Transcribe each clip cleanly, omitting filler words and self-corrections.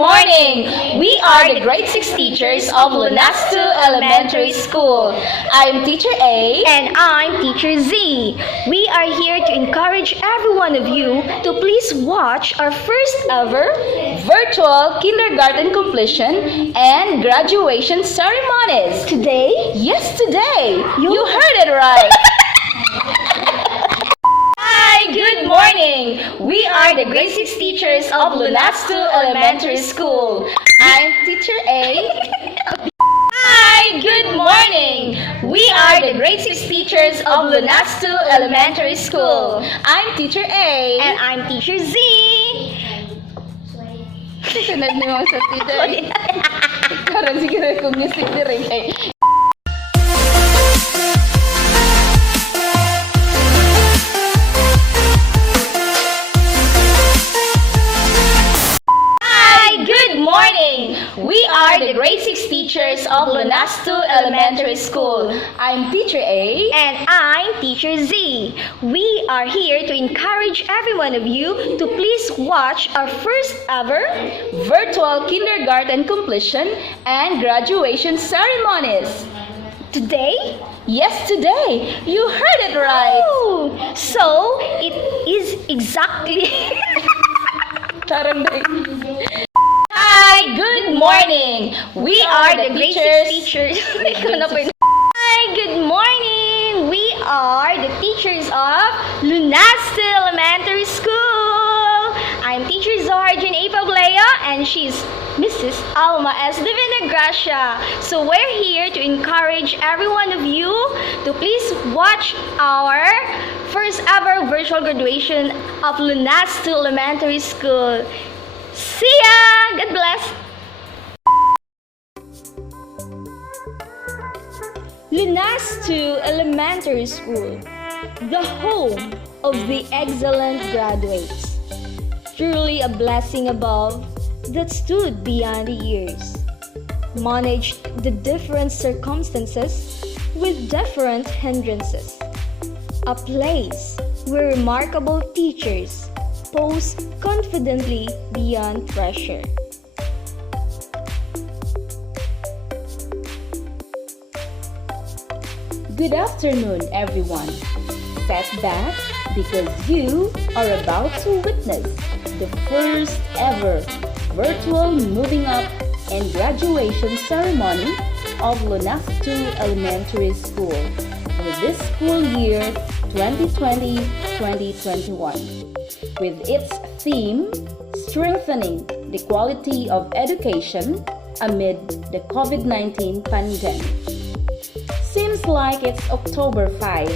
morning! We are the grade 6 teachers of Lunastu Elementary School. I'm Teacher A. And I'm Teacher Z. We are here to encourage every one of you to please watch our first ever Virtual kindergarten completion and graduation ceremonies. today. Yes, today! You heard it right! Hi, good morning! We are the grade 6 teachers of Lunastu Elementary School. I'm Teacher A. Hi, good morning! We are the grade 6 teachers of Lunastu Elementary School. I'm Teacher A. And I'm Teacher Z. Sunod niyo sa teacher. Karon siguro kung music direct eh. We are the grade 6 teachers of Lunastu Elementary School. I'm Teacher A. And I'm Teacher Z. We are here to encourage every one of you to please watch our first ever Virtual kindergarten completion and graduation ceremonies. today. Yes, today. You heard it right. Ooh, so it is exactly Tarang day. Hi, good morning. We are the grade teachers. 6 teachers. Hi, good morning. We are the teachers of Lunastu Elementary School. I'm Teacher Zohar and she's Mrs. Alma S. Divina Gracia. So we're here to encourage every one of you to please watch our first ever virtual graduation of Lunastu Elementary School. See ya! God bless! Lunastu Elementary School, the home of the excellent graduates. Truly a blessing above that stood beyond the years. Managed the different circumstances with different hindrances. A place where remarkable teachers pose confidently beyond pressure. Good afternoon, everyone. Sit back because you are about to witness the first ever virtual moving up and graduation ceremony of Lunastu Elementary School for this school year 2020-2021 with its theme, Strengthening the Quality of Education Amid the COVID-19 Pandemic. Seems like it's October 5,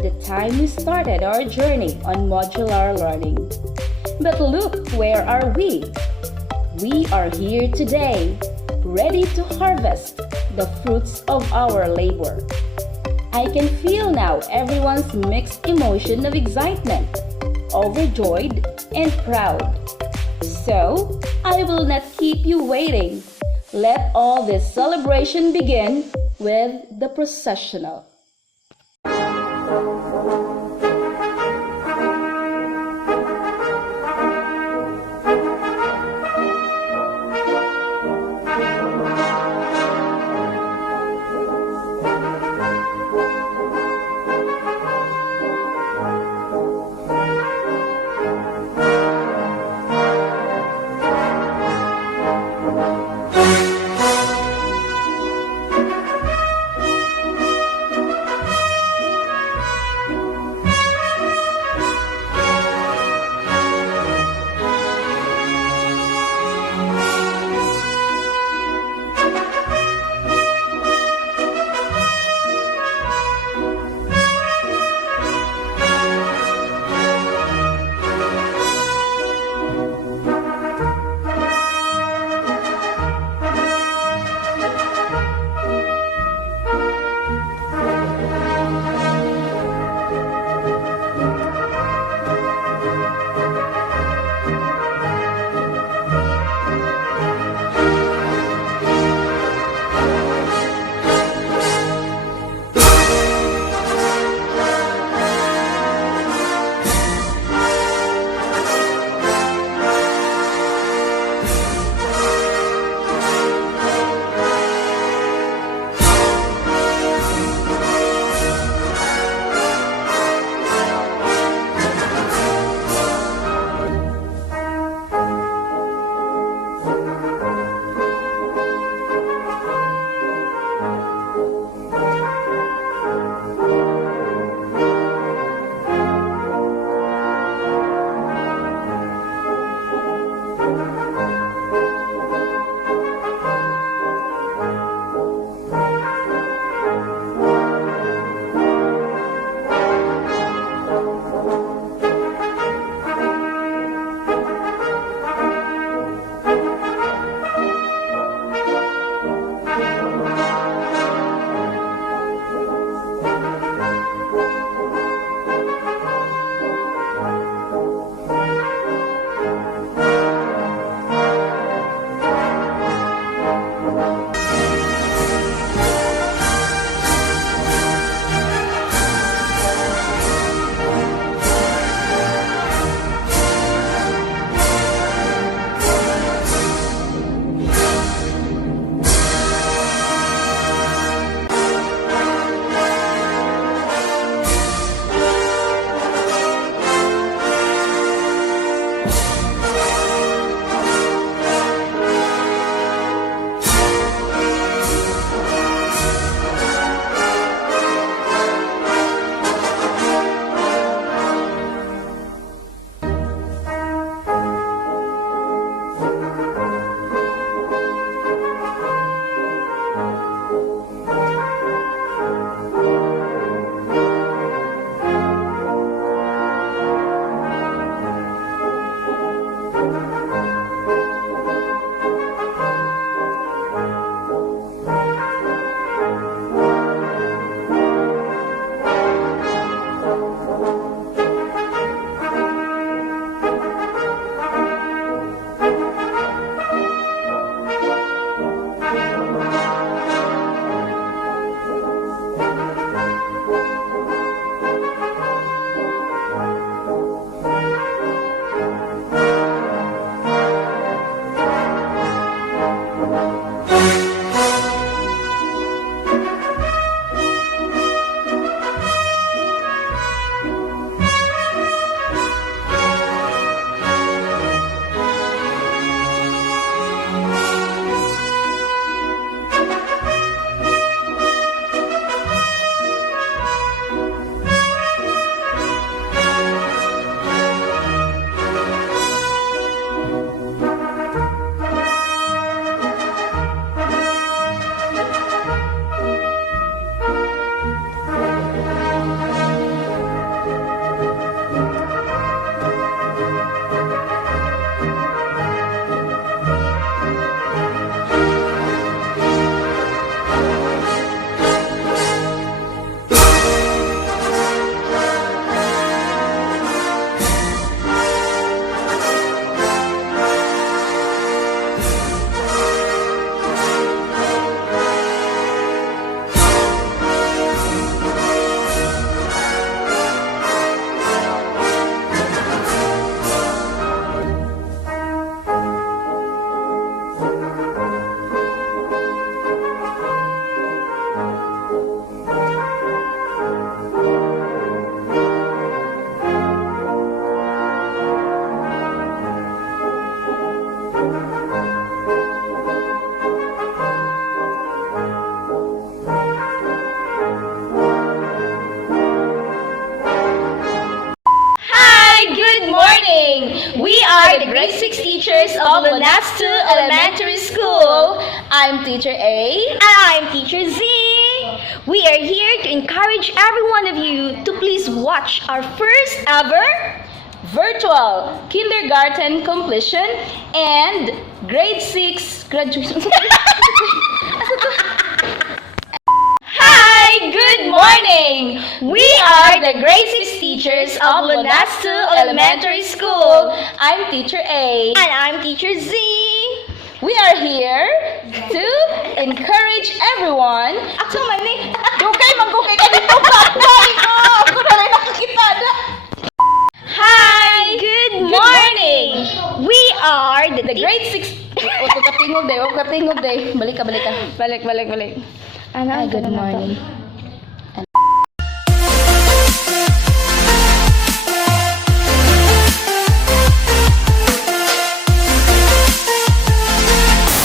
the time we started our journey on modular learning. But look, where are we? We are here today, ready to harvest the fruits of our labor. I can feel now everyone's mixed emotion of excitement, overjoyed, and proud. So, I will not keep you waiting. Let all this celebration begin with the processional. teachers of Lunastu Elementary School. I'm Teacher A. And I'm Teacher Z. We are here to encourage every one of you to please watch our first ever Virtual kindergarten completion and grade 6 graduation. Hi, good morning. We are the grade 6 teachers of Lunastu Elementary School. I'm Teacher A. and I'm Teacher Z. We are here to encourage everyone. Ako man eh. Dugay, magugay ka dito ba? Ako na rin nakakita na. Hi! Good morning. We are The grade 6... Huwag ka tingog day, Balik ka. Balik. Hi, good morning.